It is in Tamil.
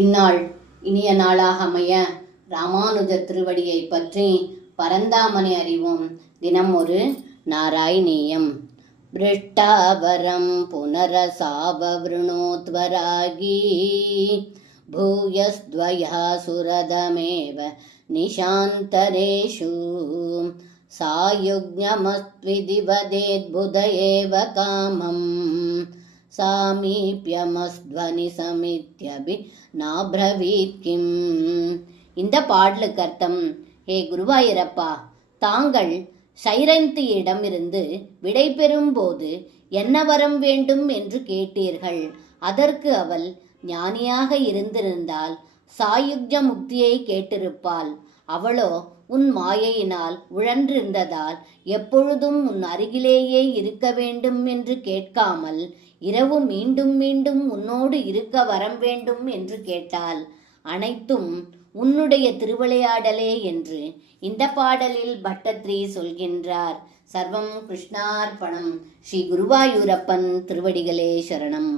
இந்நாள் இனிய நாளாக அமைய ராமானுஜர் திருவடியை பற்றி பரந்தாமனை அறிவோம். தினம் ஒரு நாராயணீயம். பிருஷ்டாவரம் புனரசாவவ்ருணோத்வராகி பூயஸ்த்வயா சுரதமேவ நிஷாந்தரேஷு சாயுஜ்ஞமஸ்த்விதிவதேத்புத ஏவ காமம் சாமீப்யமஸ்த்வனி சமித்யபி நாப்ரவீத் கிம். இந்த பாடலுக்கு அர்த்தம்: ஹே குருவாயூரப்பா, தாங்கள் சைரந்தியிடமிருந்து விடை பெறும் போது என்ன வரம் வேண்டும் என்று கேட்டீர்கள். அதற்கு அவள் ஞானியாக இருந்திருந்தால் சாயுஜ்ய முக்தியை கேட்டிருப்பாள். அவளோ உன் மாயையினால் உழன்றிருந்ததால் எப்பொழுதும் உன் அருகிலேயே இருக்க வேண்டும் என்று கேட்காமல் இரவு மீண்டும் மீண்டும் உன்னோடு இருக்க வரம் வேண்டும் என்று கேட்டாள். அனைத்தும் உன்னுடைய திருவிளையாடலே என்று இந்த பாடலில் பட்டத்ரி சொல்கின்றார். சர்வம் கிருஷ்ணார்ப்பணம். ஸ்ரீ குருவாயூரப்பன் திருவடிகளே சரணம்.